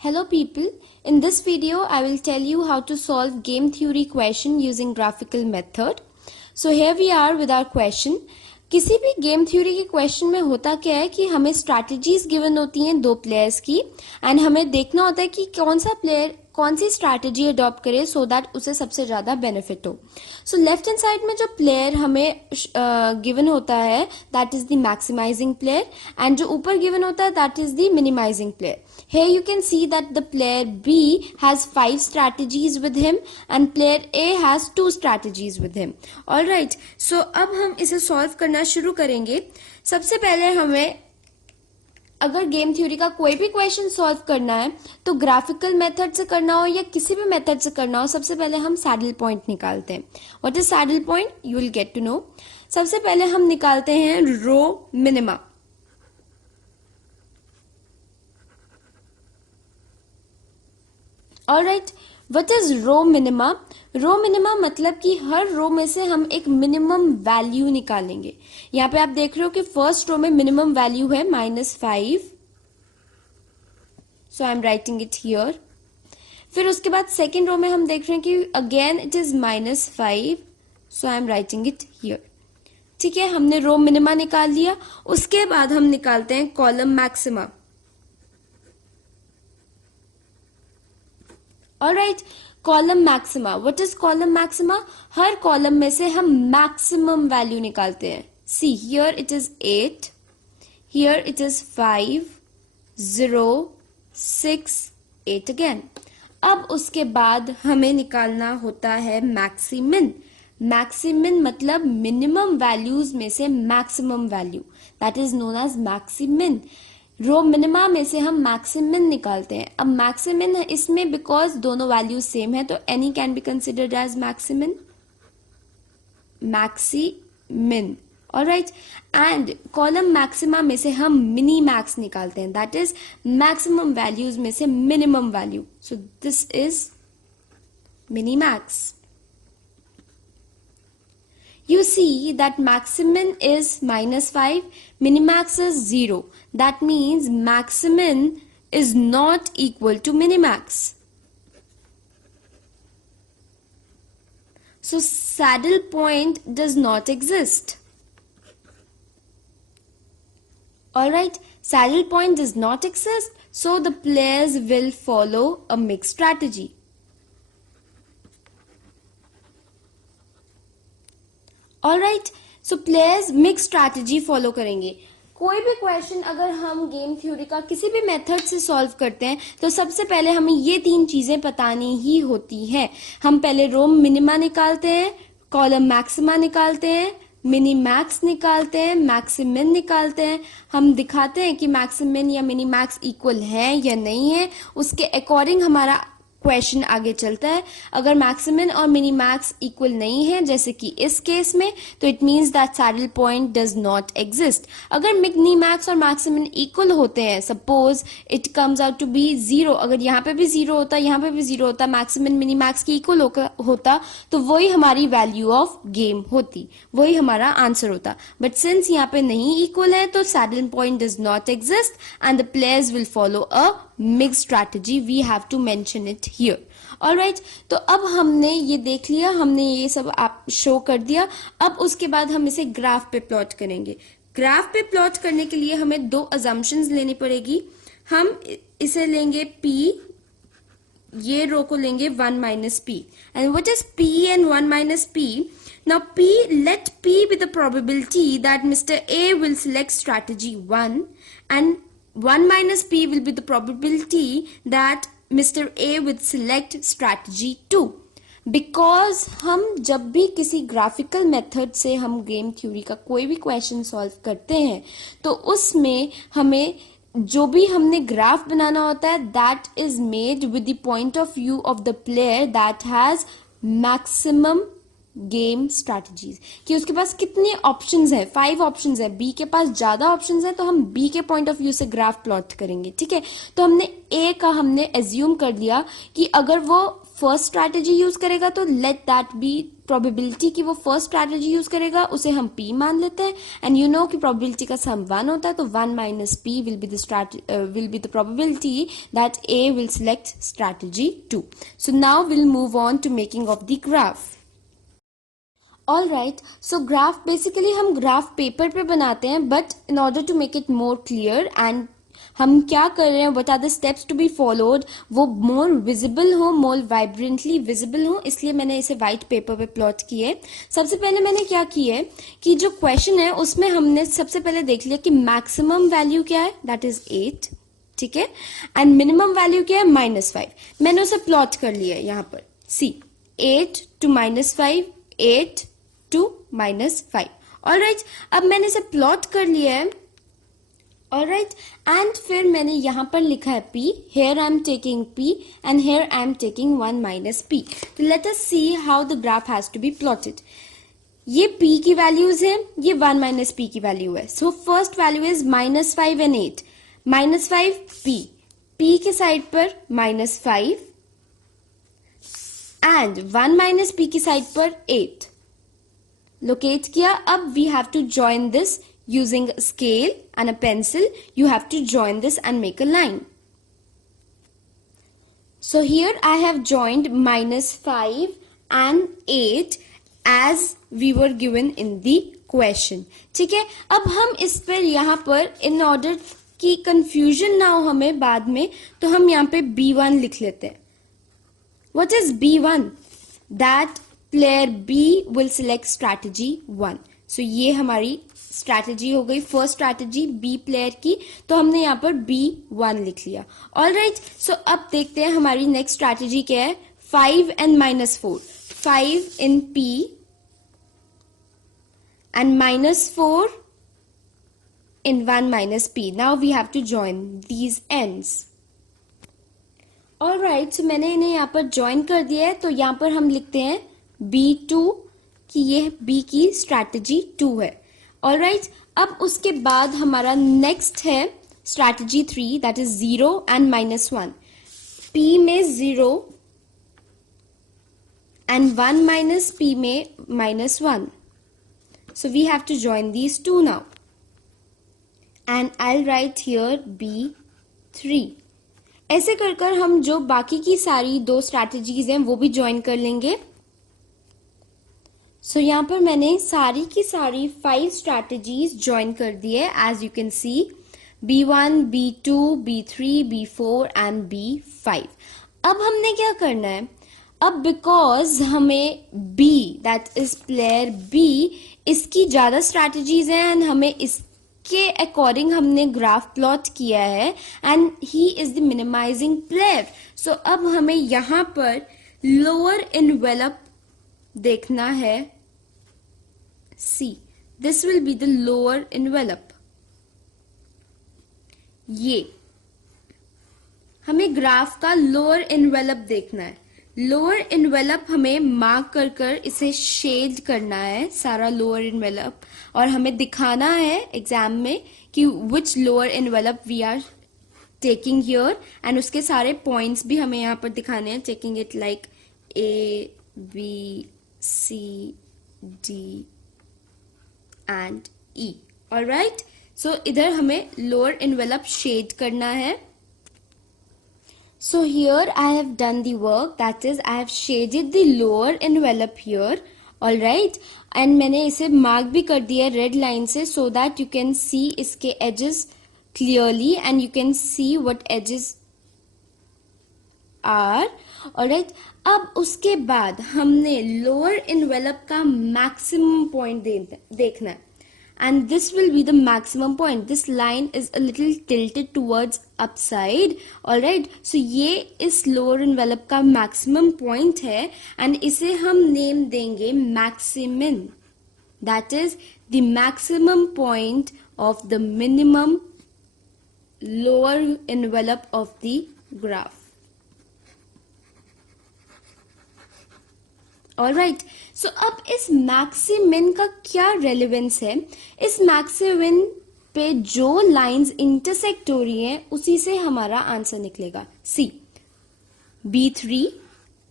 Hello people, in this video I will tell you how to solve game theory question using graphical method. So here we are with our question. किसी भी game theory के question में होता क्या है कि हमें strategies given होती हैं दो प्लेयर्स की एंड हमें देखना होता है कि कौन सा प्लेयर कौन सी स्ट्रैटेजी अडॉप्ट करे सो दैट उसे सबसे ज़्यादा बेनिफिट हो. सो लेफ्ट हैंड साइड में जो प्लेयर हमें गिवन होता है that is the maximising player and जो ऊपर गिवन होता है that is the minimising player. Here you can see that the player B has 5 strategies with him and player A has 2 strategies with him. Alright, so अब हम इसे solve करना शुरू करेंगे. सबसे पहले हमें अगर गेम थ्योरी का कोई भी क्वेश्चन सॉल्व करना है तो ग्राफिकल मेथड से करना हो या किसी भी मेथड से करना हो, सबसे पहले हम सैडल पॉइंट निकालते हैं. What is saddle point? You will get to know. सबसे पहले हम निकालते हैं row minima. Alright, what is row minima? Row minima मतलब कि हर रो में से हम एक मिनिमम वैल्यू निकालेंगे. यहाँ पे आप देख रहे हो कि फर्स्ट रो में मिनिमम वैल्यू है -5, so I am writing it here. फिर उसके बाद सेकेंड रो में हम देख रहे हैं कि again it is -5, so I am writing it here. ठीक है, हमने रो मिनिमा निकाल लिया. उसके बाद हम निकालते हैं column maxima. Alright, column maxima. What is column maxima? हर कॉलम में से हम मैक्सिमम वैल्यू निकालते हैं. See here it is 8, here it is 5, 0, 6, 8 again. अब उसके बाद हमें निकालना होता है मैक्सिमिन. मैक्सिमिन मतलब मिनिमम वैल्यूज में से maximum value, that is known as maximin. Row minima में से हम मैक्सिमिन निकालते हैं. अब मैक्सिमिन इसमें बिकॉज दोनों वैल्यूज सेम है तो any can be considered as maximin. Maximin. Alright, and column maxima में से हम मिनी मैक्स निकालते हैं, दैट इज मैक्सिमम वैल्यूज में से minimum value. So this is mini max. You see that maximin is -5, minimax is 0. That means maximin is not equal to minimax. So saddle point does not exist. Alright, saddle point does not exist, so the players will follow a mixed strategy. Alright, so players mix strategy follow करेंगे. कोई भी question अगर हम game theory का किसी भी method से solve करते हैं तो सबसे पहले हमें ये 3 चीजें बतानी ही होती हैं. हम पहले रो मिनिमा निकालते हैं, कॉलम मैक्सिमा निकालते हैं, मिनी मैक्स निकालते हैं, मैक्सिमिन निकालते हैं. हम दिखाते हैं कि मैक्सिमिन या मिनी मैक्स इक्वल है या नहीं है, उसके अकॉर्डिंग हमारा क्वेश्चन आगे चलता है. अगर मैक्सिमिन और मिनी मैक्स इक्वल नहीं है जैसे कि इस केस में, तो it means that saddle point does not exist. अगर मिनी मैक्स और मैक्सिमिन इक्वल होते हैं, suppose it comes out to be 0, अगर यहाँ पे भी 0 होता, यहाँ पे भी 0 होता, मैक्सिमिन मिनी मैक्स की इक्वल होता, तो वही हमारी वैल्यू ऑफ गेम होती, वही हमारा आंसर होता. बट सिंस यहाँ पे नहीं इक्वल है तो saddle point does not exist and the players will follow a mixed strategy. We have to mention it here. Alright, तो अब हमने ये देख लिया, हमने ये सब आप शो कर दिया. अब उसके बाद हम इसे ग्राफ पे प्लॉट करेंगे. ग्राफ पे प्लॉट करने के लिए हमें 2 अजम्पशंस लेनी पड़ेगी. हम इसे लेंगे P, ये रो को लेंगे 1 - P. And what is P and 1 - P? Now P, let P be the probability that Mr. A will select strategy 1 and 1 - P will be the probability that Mr. A would select strategy 2. Because हम जब भी किसी graphical method से हम game theory का कोई भी question solve करते हैं तो उसमें हमें जो भी हमने ग्राफ बनाना होता है that is made with the point of view of the player that has maximum game strategies, कि उसके पास कितने ऑप्शंस हैं, 5 ऑप्शंस हैं, बी के पास ज्यादा ऑप्शंस हैं, तो हम बी के पॉइंट ऑफ व्यू से ग्राफ प्लॉट करेंगे, ठीक है। तो हमने ए का हमने एज्यूम कर लिया कि अगर वो फर्स्ट स्ट्रैटेजी यूज करेगा तो लेट दैट बी प्रोबेबिलिटी कि वो फर्स्ट स्ट्रैटेजी यूज करेगा, उसे हम पी मान लेते हैं। एंड यू नो कि प्रोबेबिलिटी का सम 1 होता है, तो 1 minus P will be the probability that A will select strategy 2. So now will move on to making of the graph. All right, so graph basically हम graph paper पे बनाते हैं, but in order to make it more clear and हम क्या कर रहे हैं, what are the steps to be followed, वो मोर विजिबल हो, मोर वाइब्रेंटली विजिबल हो, इसलिए मैंने इसे वाइट पेपर पे प्लॉट किए. सबसे पहले मैंने क्या किया है कि जो क्वेश्चन है उसमें हमने सबसे पहले देख लिया कि मैक्सिमम वैल्यू क्या है, दैट इज 8, ठीक है, एंड मिनिमम वैल्यू क्या है, -5. मैंने उसे प्लॉट कर लिया है यहाँ पर. सी 8 to -5, 8 to -5. ऑलराइट, अब मैंने इसे प्लॉट कर लिया है. ऑलराइट, एंड फिर मैंने यहां पर लिखा है P, here I am taking P and here I am taking 1 minus P. तो let us see how the graph has to be plotted. ये P की वैल्यूज है, ये 1 minus P की वैल्यू है. So first value is -5 and 8. -5 P, P के side पर -5 and 1 minus P की साइड पर 8 लोकेट किया. अब we have to join this using a scale and a pencil. You have to join this and make a line. So here I have joined -5 and 8 as we were given in the question. ठीक है, अब हम इस पर यहाँ पर in order की confusion ना हो हमें बाद में, तो हम यहाँ पे B1 लिख लेते हैं. What is B1? That player B will select strategy 1. So ये हमारी स्ट्रैटेजी हो गई, फर्स्ट स्ट्रैटेजी बी प्लेयर की, तो हमने यहाँ पर B1 लिख लिया. ऑल राइट, सो अब देखते हैं हमारी नेक्स्ट स्ट्रैटेजी क्या है. 5 and -4, 5 in P and -4 in 1 minus P. Now we have to join these ends. All right, so मैंने इन्हें यहाँ पर ज्वाइन कर दिया है, तो यहाँ पर हम लिखते हैं B2 कि ये B की स्ट्रैटेजी 2 है. ऑल राइट, अब उसके बाद हमारा नेक्स्ट है strategy 3, that is 0 and -1. P में 0 and 1 minus P में -1. So we have to join these two now. And I'll write here B3. ऐसे कर कर हम जो बाकी की सारी 2 स्ट्रैटेजीज हैं वो भी ज्वाइन कर लेंगे. सो यहाँ पर मैंने सारी की सारी 5 स्ट्रैटेजीज ज्वाइन कर दी है, as you can see B1, B2, B3, B4 and B5. अब हमने क्या करना है, अब बिकॉज हमें B, that is player B, इसकी ज्यादा स्ट्रैटेजीज हैं एंड हमें इसके अकॉर्डिंग हमने ग्राफ प्लॉट किया है and he is the minimising player. So अब हमें यहाँ पर लोअर इनवेलप देखना है. C, this will be the lower envelope. ये हमें ग्राफ का लोअर इनवेलप देखना है. लोअर इनवेलप हमें मार्क कर कर इसे शेड करना है सारा लोअर इनवेलप, और हमें दिखाना है एग्जाम में कि which lower envelope we are taking here, and उसके सारे पॉइंट्स भी हमें यहाँ पर दिखाने हैं, taking it like A, B, C, D and E. Alright, so इधर हमें lower envelope shade करना है. So here I have done the work, that is I have shaded the lower envelope here. Alright, and मैंने इसे mark भी कर दिया red line से, so that you can see इसके edges clearly and you can see what edges are. Alright, अब उसके बाद हमने लोअर इनवेलप का मैक्सिमम पॉइंट देखना है, and this will be the maximum point. This line is a little tilted towards upside. Alright, so ये इस lower envelope का मैक्सिमम पॉइंट है एंड इसे हम नेम देंगे maximin. That is the maximum point of the minimum lower envelope of the graph. Alright, so अब इस maximin का क्या रेलेवेंस है? इस मैक्सिमिन पे जो लाइंस इंटरसेक्ट हो रही हैं उसी से हमारा आंसर निकलेगा सी, B3।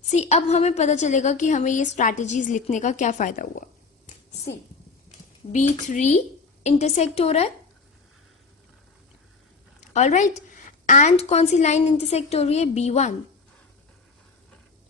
सी, अब हमें पता चलेगा कि हमें ये स्ट्रैटेजीज लिखने का क्या फायदा हुआ। सी, B3 इंटरसेक्ट हो रहा है, ऑलराइट, एंड कौन सी लाइन इंटरसेक्ट हो रही है? B1।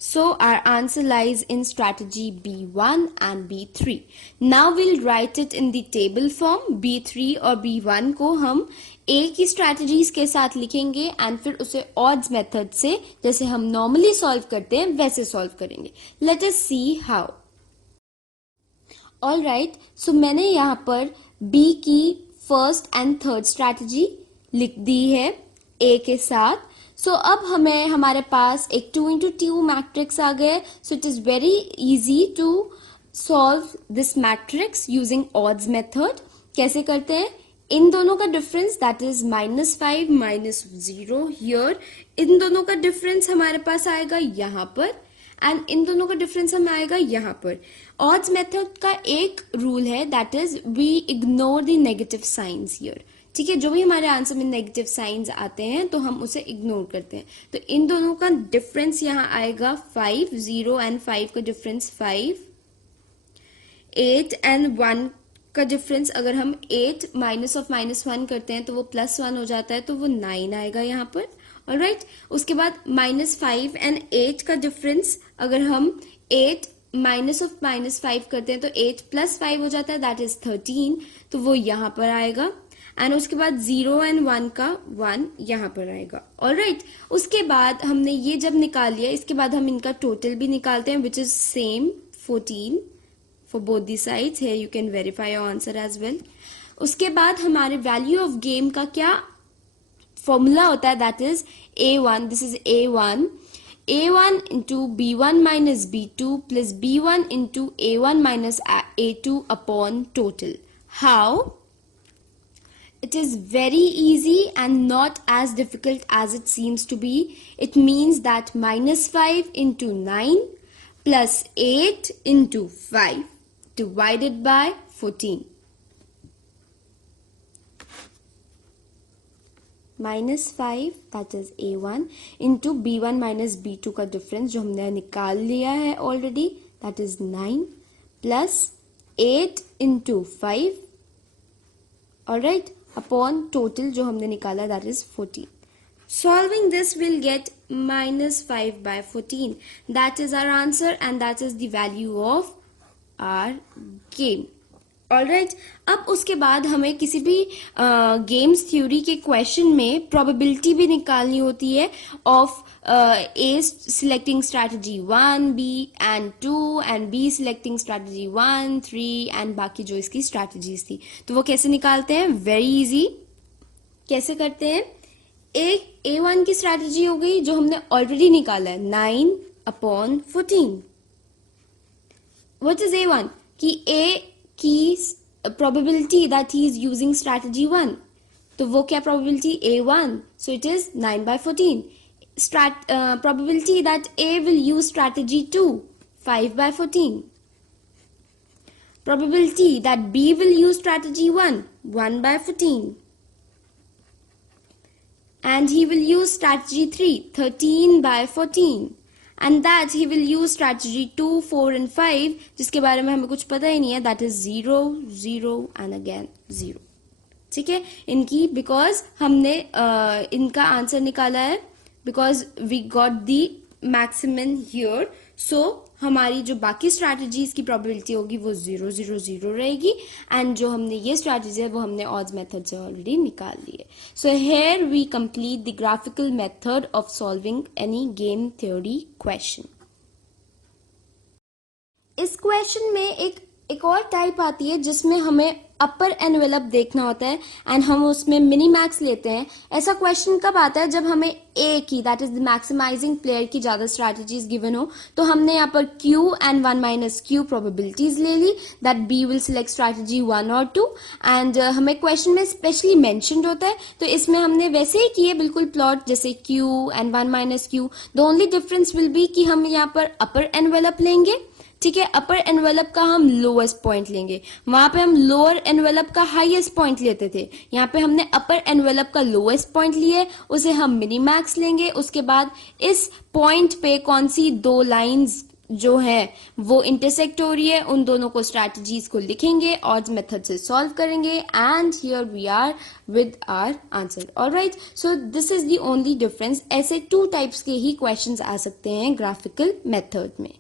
So our answer lies in strategy B1 and B3. Now we'll write it in the table form. B3 और B1 को हम A की strategies के साथ लिखेंगे and फिर उसे odds method से जैसे हम normally solve करते हैं वैसे solve करेंगे। Let us see how. Alright, so मैंने यहाँ पर B की first and third strategy लिख दी है A के साथ। सो अब हमें हमारे पास एक 2x2 मैट्रिक्स आ गया, so it is very easy to solve this matrix using odds method. कैसे करते हैं? इन दोनों का डिफरेंस दैट इज -5 -0 हियर, इन दोनों का डिफरेंस हमारे पास आएगा यहाँ पर एंड इन दोनों का डिफरेंस हमें आएगा यहाँ पर। ऑड्स मेथड का एक रूल है that is we ignore the negative signs here. ठीक है, जो भी हमारे आंसर में नेगेटिव साइंस आते हैं तो हम उसे इग्नोर करते हैं। तो इन दोनों का डिफरेंस यहाँ आएगा 5, 0 एंड 5 का डिफरेंस 5, 8 एंड 1 का डिफरेंस अगर हम 8 -1 करते हैं तो वो +1 हो जाता है, तो वो 9 आएगा यहाँ पर। ऑलराइट, उसके बाद -5 एंड 8 का डिफरेंस अगर हम 8 -5 करते हैं तो 8 + 5 हो जाता है, दैट इज 13, तो वो यहाँ पर आएगा। एंड उसके बाद 0 एंड 1 का 1 यहाँ पर आएगा। ऑलराइट, उसके बाद हमने ये जब निकाल लिया, इसके बाद हम इनका टोटल भी निकालते हैं which is same 14 for both the sides. Here you can verify your answer as well. उसके बाद हमारे वैल्यू ऑफ गेम का क्या फॉर्मूला होता है? That is A1, this is A1 into B1 minus B2 plus B1 into A1 minus A2 upon total. How? It is very easy and not as difficult as it seems to be. It means that -5 into 9 plus 8 into 5 divided by 14. -5 that is A1 into B1 minus B2 का difference जो हमने निकाल लिया है already, that is 9 plus 8 into 5, alright, upon total जो हमने निकाला that is 14. Solving this we'll get -5 by 14. That is our answer and that is the value of our game. Alright, अब उसके बाद हमें किसी भी गेम्स थ्योरी के क्वेश्चन में प्रोबेबिलिटी भी निकालनी होती है of A selecting strategy 1, B and 2 and B selecting strategy 1, 3 and बाकी जो इसकी strategies थी, तो वो कैसे निकालते हैं? Very easy. कैसे करते हैं? A1 की strategy हो गई जो हमने already निकाला है 9/14. What is A1? कि A की probability that he is using strategy 1, तो वो क्या probability? A1, so it is 9/14. Probability that A will use strategy 2, 5/14. Probability that B will use strategy 1, 1/14. And he will use strategy 3, 13/14. And that he will use strategy 2, 4 and 5 जिसके बारे में हमें कुछ पता ही नहीं है, that is 0, 0 and again 0. ठीक है, इनकी because हमने इनका आंसर निकाला है because we got the maximum here, so हमारी जो बाकी स्ट्रैटेजीज की प्रोबेबिलिटी होगी वो 0, 0, 0 रहेगी एंड जो हमने ये स्ट्रैटेजी है वो हमने ऑड्स मेथड से ऑलरेडी निकाल ली है। So here we complete the graphical method of solving any game theory question. इस क्वेश्चन में एक और टाइप आती है जिसमें हमें अपर एनवेलप देखना होता है एंड हम उसमें मिनी मैक्स लेते हैं। ऐसा क्वेश्चन कब आता है? जब हमें ए की that is the maximising player की ज्यादा स्ट्रैटेजीज गिवन हो, तो हमने यहाँ पर Q and 1 - Q प्रोबेबिलिटीज ले ली that B will select strategy 1 और 2 एंड हमें क्वेश्चन में स्पेशली मेंशन्ड होता है, तो इसमें हमने वैसे ही किए बिल्कुल प्लॉट जैसे Q and 1 - Q। The only difference will be कि हम यहाँ पर अपर एनवेलप लेंगे ठीक है, अपर एनवेलप का हम लोएस्ट पॉइंट लेंगे, वहां पे हम लोअर एनवेलप का हाईएस्ट पॉइंट लेते थे, यहाँ पे हमने अपर एनवेलप का लोएस्ट पॉइंट लिए, उसे हम मिनीमैक्स लेंगे, उसके बाद इस पॉइंट पे कौन सी दो लाइंस जो है वो इंटरसेक्ट हो रही है, उन दोनों को स्ट्रैटेजीज को लिखेंगे, ऑड्स मेथड से सॉल्व करेंगे, and here we are with our answer. Alright, so this is the only difference. ऐसे 2 टाइप्स के ही क्वेश्चंस आ सकते हैं ग्राफिकल मेथड में।